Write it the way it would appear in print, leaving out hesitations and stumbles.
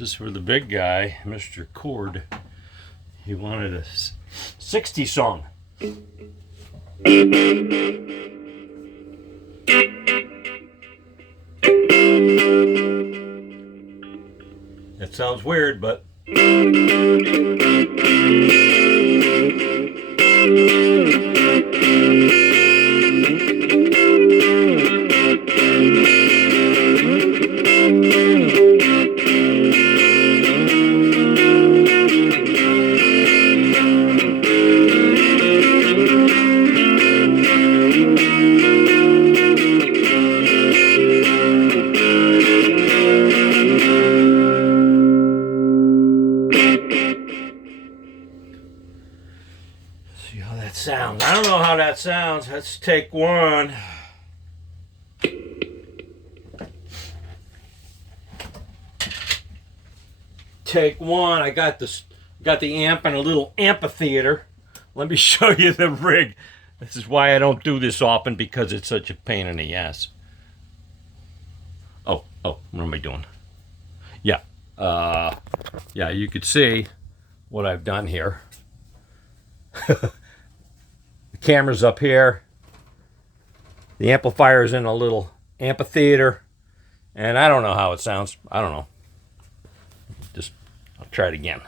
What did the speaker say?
This is for the big guy, Mr. Cord. He wanted a 60 song. That sounds weird, but see how that sounds. I don't know how that sounds. Let's take one. Take one. I got the amp in a little amphitheater. Let me show you the rig. This is why I don't do this often, because it's such a pain in the ass. Oh, what am I doing? Yeah. Yeah, you could see what I've done here. The camera's up here. The amplifier's in a little amphitheater. And I don't know how it sounds. I don't know. I'll try it again.